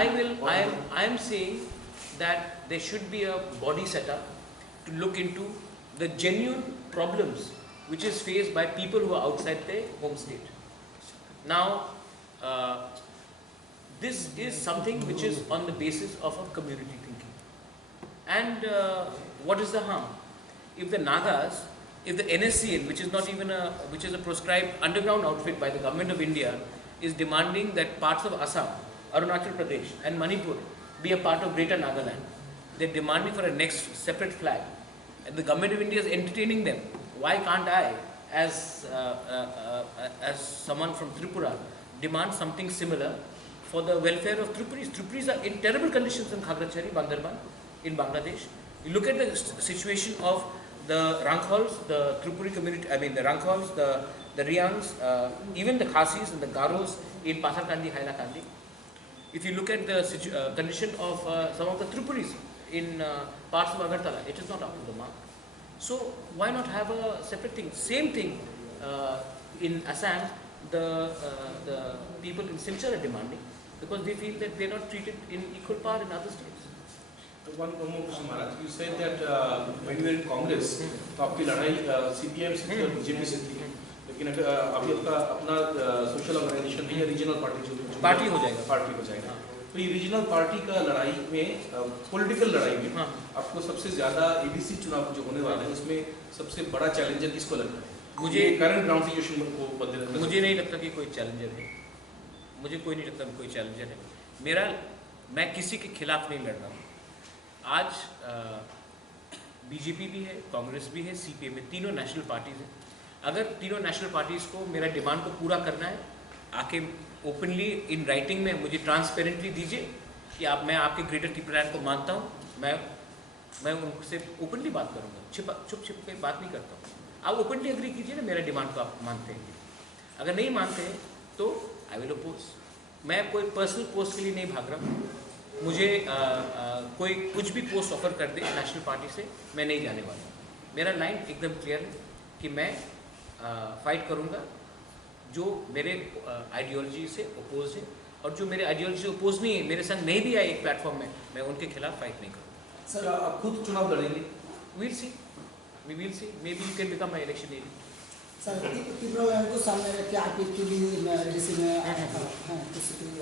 I am saying that there should be a body set up to look into the genuine problems which is faced by people who are outside their home state. Now, this is something which is on the basis of a community thinking. And what is the harm? If the Nagas, if the NSCN, which is not even which is a proscribed underground outfit by the government of India, is demanding that parts of Assam, Arunachal Pradesh and Manipur be a part of Greater Nagaland, they're demanding for a next separate flag, and the government of India is entertaining them. Why can't I, as someone from Tripura, demand something similar for the welfare of Tripuris? Tripuris are in terrible conditions in Khagrachari, Bandarban, in Bangladesh. You look at the situation of the Ranghols, the Tripuri community, I mean the Ranghols, the Riangs, even the Khasis and the Garos in Pasarkandi, Hailakandi. If you look at the condition of some of the Tripuris in parts of Agartala, it is not up to the mark. So why not have a separate thing? Same thing in Assam, the people in Silchar are demanding, because they feel that they are not treated in equal par in other states. One more question, Maharaj. You said that when you were in Congress, तो आपकी लड़ाई CPM से थी और BJP से थी, लेकिन अभी आपका अपना सोशल ऑर्गेनाइजेशन नहीं है, रीजनल पार्टी हो जाएगा। तो ये रीजनल पार्टी का लड़ाई में, पॉलिटिकल लड़ाई में, आपको सबसे ज्यादा ABC चुनाव जो होने वाले हैं, उसमें सबसे बड़ा चैलेंजर किसको लगता है? मुझे करंट ग्राउंड सिचुएशन को बदलने में मुझे नहीं लगता कि कोई चैलेंजर है। मुझे कोई नहीं लगता कोई चैलेंजर है। मैं किसी के खिलाफ नहीं लड़ रहा हूँ। आज बीजेपी भी है, कांग्रेस भी है, CPM है, तीनों नेशनल पार्टीज हैं। अगर तीनों नेशनल पार्टीज को मेरा डिमांड को पूरा करना है, आके ओपनली इन राइटिंग में मुझे ट्रांसपेरेंटली दीजिए कि मैं आपके ग्रेटर त्रिपुरा को मानता हूँ, मैं उनसे ओपनली बात करूँगा, छुप के बात नहीं करता हूँ। आप ओपनली एग्री कीजिए ना, मेरा डिमांड को आप मानते हैं। अगर नहीं मानते हैं तो आई विल अपोज। मैं कोई पर्सनल पोस्ट के लिए नहीं भाग रहा हूँ। मुझे कोई कुछ भी पोस्ट ऑफर कर दे नेशनल पार्टी से, मैं नहीं जाने वाला। मेरा लाइन एकदम क्लियर है कि मैं फाइट करूँगा जो मेरे आइडियोलॉजी से अपोज है, और जो मेरे आइडियोलॉजी से अपोज नहीं है, मेरे संग नहीं भी आए एक प्लेटफॉर्म में, मैं उनके खिलाफ फाइट नहीं करूँगा। सर, आप खुद चुनाव लड़ेंगे? We'll see. We will see. Maybe you can become my election agent. Sir, Tripura को सामने रख के आपकी एडीसी में आया था,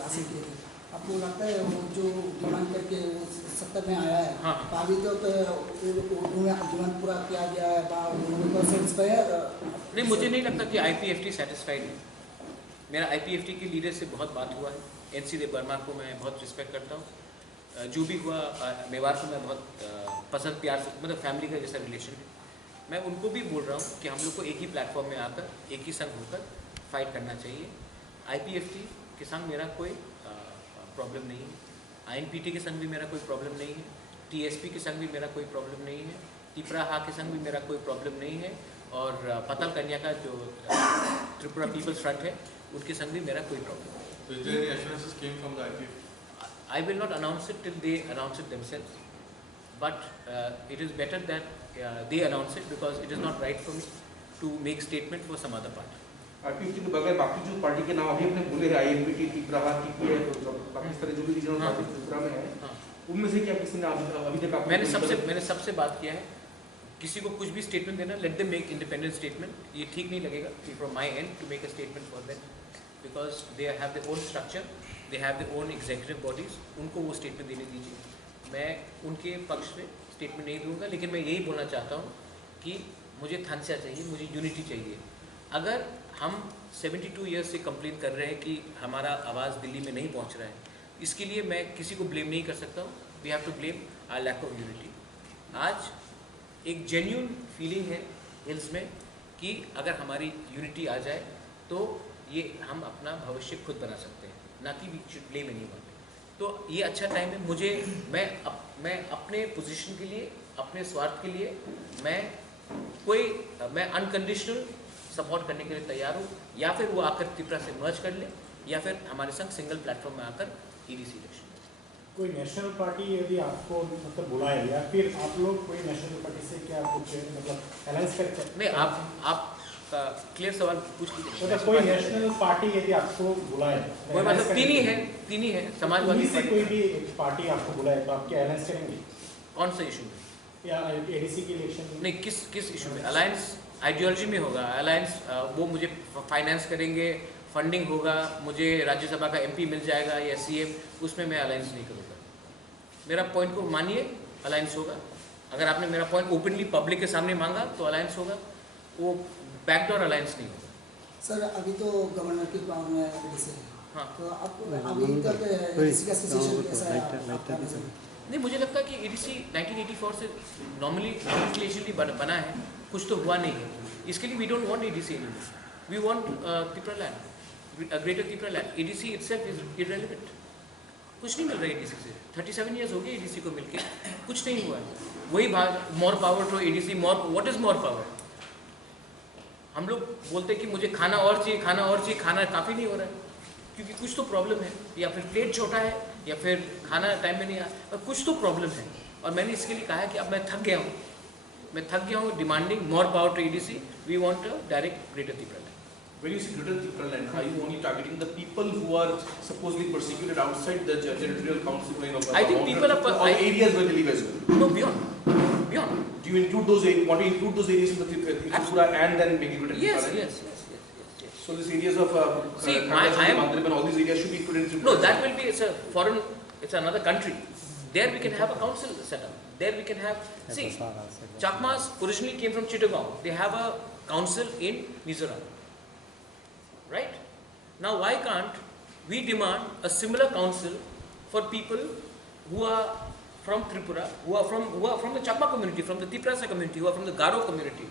हासिल किए थे। आपको लगता है वो जो डिमांड करके सत्ता में आया है, हाँ, अभी तो डिमांड पूरा किया गया है, नहीं, मुझे नहीं लगता कि IPFT सेटिस्फाइड है। मेरा IPFT के लीडर से बहुत बात हुआ है। NC देव वर्मा को मैं बहुत रिस्पेक्ट करता हूँ। जो भी हुआ, मेवाड़ को मैं बहुत पसंद प्यार से, मतलब फैमिली का जैसा रिलेशन है। मैं उनको भी बोल रहा हूँ कि हम लोग को एक ही प्लेटफॉर्म में आकर, एक ही संग होकर फाइट करना चाहिए। IPFT के संग मेरा कोई प्रॉब्लम नहीं है, INPT के संग भी मेरा कोई प्रॉब्लम नहीं है, TSP के संग भी मेरा कोई प्रॉब्लम नहीं है, त्रिपुरा के संग भी मेरा कोई प्रॉब्लम नहीं है, और पताल कन्या का जो त्रिपुरा पीपल्स फ्रंट है, उनके संग भी मेरा कोई प्रॉब्लम नहीं। I will not announce it till they announce it themselves, but it is better that they announce it, because it is not right for me to make statement for some other party. IPFT के बगैर बाकी जो party के नाम अभी अपने बोले हैं, INPT, त्रिपुरा, TPI, तो बाकी सारे जो भी रीजनल पार्टी त्रिपुरा में है, उनमें से क्या किसी ने अभी तक आपको? मैंने सबसे बात किया है, किसी को कुछ भी स्टेटमेंट देना, let them make independent statement. ये ठीक नहीं लगेगा from my end to make a statement for them, because they have their own structure, they have their own executive bodies. उनको वो स्टेटमेंट देने दीजिए। मैं उनके पक्ष में स्टेटमेंट नहीं दूंगा, लेकिन मैं यही बोलना चाहता हूँ कि मुझे थानसा चाहिए, मुझे यूनिटी चाहिए। अगर हम 72 ईयर्स से कंप्लेन कर रहे हैं कि हमारा आवाज़ दिल्ली में नहीं पहुँच रहा है, इसके लिए मैं किसी को ब्लेम नहीं कर सकता हूँ। We have to blame our lack of unity. आज एक जेन्यून फीलिंग है हिल्स में कि अगर हमारी यूनिटी आ जाए तो ये हम अपना भविष्य खुद बना सकते हैं, ना कि वी शुड ब्लेम एनीवन। तो ये अच्छा टाइम है। मैं अपने पोजीशन के लिए, अपने स्वार्थ के लिए मैं अनकंडीशनल सपोर्ट करने के लिए तैयार हूँ, या फिर वो आकर त्रिपुरा से मर्ज कर ले, या फिर हमारे संग सिंगल प्लेटफॉर्म में आकर EDC इलेक्शन। कोई नेशनल पार्टी यदि आपको मतलब बुलाए, या फिर आप लोग कोई नेशनल पार्टी से क्या कुछ मतलब अलायंस करते हैं? नहीं, आप का क्लियर सवाल पूछ लीजिए। मतलब कोई नेशनल पार्टी यदि आपको बुलाए, कोई मतलब तीन ही है समाजवादी से कोई भी पार्टी आपको बुलाए तो आप क्या अलायंस करेंगे? कौन सा इशू में? या एडीसी के इलेक्शन में? नहीं, किस इशू में? अलायंस आइडियोलॉजी में होगा अलायंस। वो मुझे फाइनेंस करेंगे, फंडिंग होगा, मुझे राज्यसभा का एमपी मिल जाएगा या सीएम, उसमें मैं अलायंस नहीं करूँगा। मेरा पॉइंट को मानिए, अलायंस होगा। अगर आपने मेरा पॉइंट ओपनली पब्लिक के सामने मांगा तो अलायंस होगा, वो बैकडोर अलायंस नहीं होगा। सर अभी तो गवर्नर की पावर में एडीसी है, हाँ, तो आप अभी तक एडीसी का सिचुएशन कैसा है आपका नज़र में? नहीं, मुझे लगता है कि एडीसी 1984 से नॉमिनेशनली बना है, कुछ तो हुआ नहीं है। इसके लिए we don't want ADC anymore, we want Tripura land, greater Tripura land. ADC itself is irrelevant, कुछ नहीं मिल रहा है एडीसी से। 37 ईयर्स हो गए एडीसी को मिलके, कुछ नहीं हुआ है। वही भाग more power to ADC, more what is more power? हम लोग बोलते हैं कि मुझे खाना और चाहिए, खाना और चाहिए, खाना काफ़ी नहीं हो रहा है क्योंकि कुछ तो प्रॉब्लम है, या फिर प्लेट छोटा है या फिर खाना टाइम में नहीं आया, और कुछ तो प्रॉब्लम है। और मैंने इसके लिए कहा है कि अब मैं थक गया हूँ demanding more power to ADC. We want a direct greater Tripura land. When you say Greater Tripura land, are you only targeting the people who are supposedly persecuted outside the territorial council? I think people are or areas where they live as well. No, beyond. Do you include those areas? Want to include those areas in the Tripura and then make it Greater Tripura land? Yes. So these areas of See, Mandrip and all these areas should be included in Tripura. No, that will be, it's another country. There we can have a council set up. There we can have, see, Chakmas originally came from Chittagong. They have a council in Mizoram. Right? Now why can't we demand a similar council for people who are from Tripura, who are from the Chakma community, from the Tiprasa community, who are from the Garo community,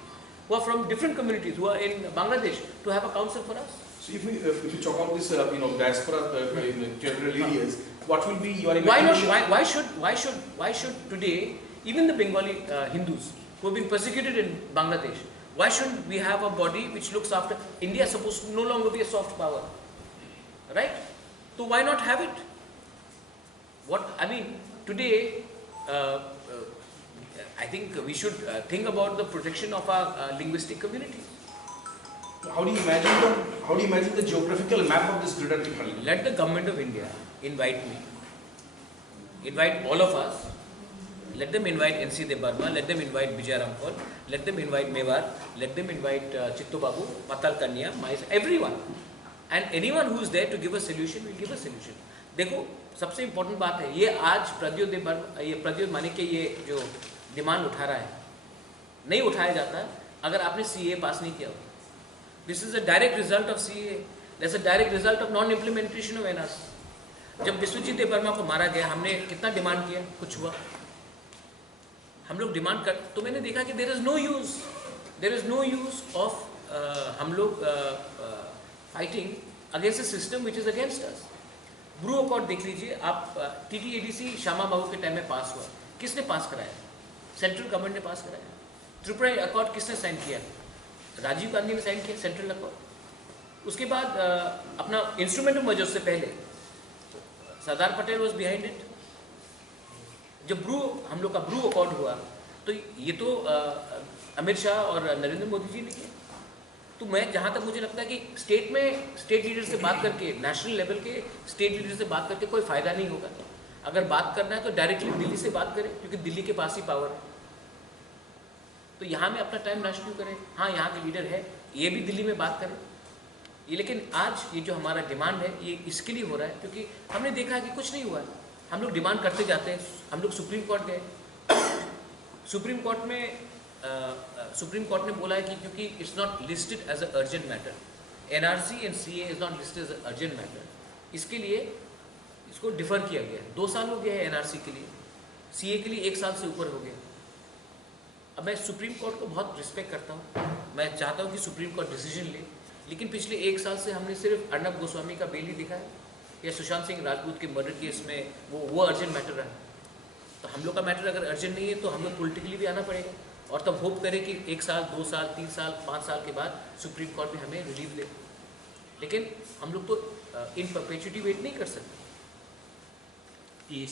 who are from different communities, who are in Bangladesh, to have a council for us? So if we talk about this, diaspora in territorial areas, what will be your Why imagination? not? Why should today even the Bengali Hindus who have been persecuted in Bangladesh, why shouldn't we have a body which looks after? India is supposed to no longer be a soft power, right? So why not have it? Today, I think we should think about the protection of our linguistic community. How do you imagine the geographical map of this Greater Tripura land? Let the government of India invite me, invite all of us. Let them invite NC De Burma, let them invite Vijay Ramphal, let them invite Mewar, let them invite Chittu Babu, Matal Kanya, everyone. And anyone who is there to give a solution will give a solution. देखो, सबसे important बात है, ये आज प्रद्योत मानिक के ये जो demand उठा रहा है, नहीं उठाया जाता अगर आपने CAA पास नहीं किया होता। This is a direct result of CAA. That's a direct result of non-implementation of NRC. जब विश्वजीत देव वर्मा को मारा गया, हमने कितना डिमांड किया, कुछ हुआ? हम लोग डिमांड कर, तो मैंने देखा कि there is no use of हम लोग fighting against a system which is against us. Bru accord देख लीजिए आप, TTADC श्यामा बाबू के टाइम में पास हुआ, किसने पास कराया? सेंट्रल गवर्नमेंट ने पास कराया। त्रिपुरा अकॉर्ड किसने साइन किया? राजीव गांधी ने साइन किया, सेंट्रल अकॉर्ड। उसके बाद अपना इंस्ट्रूमेंट ऑफ मेजर से पहले Sardar Patel was behind it. जब हम लोग का ब्रू अकॉर्ड हुआ तो ये तो अमित शाह और नरेंद्र मोदी जी ने किया। तो मैं जहाँ तक मुझे लगता है कि स्टेट लीडर से बात करके, नेशनल लेवल के स्टेट लीडर से बात करके कोई फ़ायदा नहीं होगा। अगर बात करना है तो डायरेक्टली दिल्ली से बात करें, क्योंकि दिल्ली के पास ही पावर है। तो यहाँ में अपना टाइम वेस्ट क्यों करें? हाँ, यहाँ के लीडर है, ये भी दिल्ली में बात करें ये। लेकिन आज ये जो हमारा डिमांड है ये इसके लिए हो रहा है क्योंकि हमने देखा है कि कुछ नहीं हुआ है। हम लोग डिमांड करते जाते हैं। हम लोग सुप्रीम कोर्ट गए, सुप्रीम कोर्ट ने बोला है कि क्योंकि it's not listed as a urgent matter, NRC and CAA is not listed as a urgent matter, इसके लिए इसको डिफर किया गया है। 2 साल हो गया है NRC के लिए, CAA के लिए 1 साल से ऊपर हो गया। अब मैं सुप्रीम कोर्ट को बहुत रिस्पेक्ट करता हूँ, मैं चाहता हूँ कि सुप्रीम कोर्ट डिसीजन ले, लेकिन पिछले 1 साल से हमने सिर्फ अर्नब गोस्वामी का बेल ही दिखा है या सुशांत सिंह राजपूत के मर्डर केस में वो अर्जेंट मैटर रहा। तो हम लोग का मैटर अगर अर्जेंट नहीं है तो हम लोग पॉलिटिकली भी आना पड़ेगा और तब होप करें कि 1 साल, 2 साल, 3 साल, 5 साल के बाद सुप्रीम कोर्ट भी हमें रिलीफ दे। लेकिन हम लोग तो इन परपेचुइटी वेट नहीं कर सकते। ये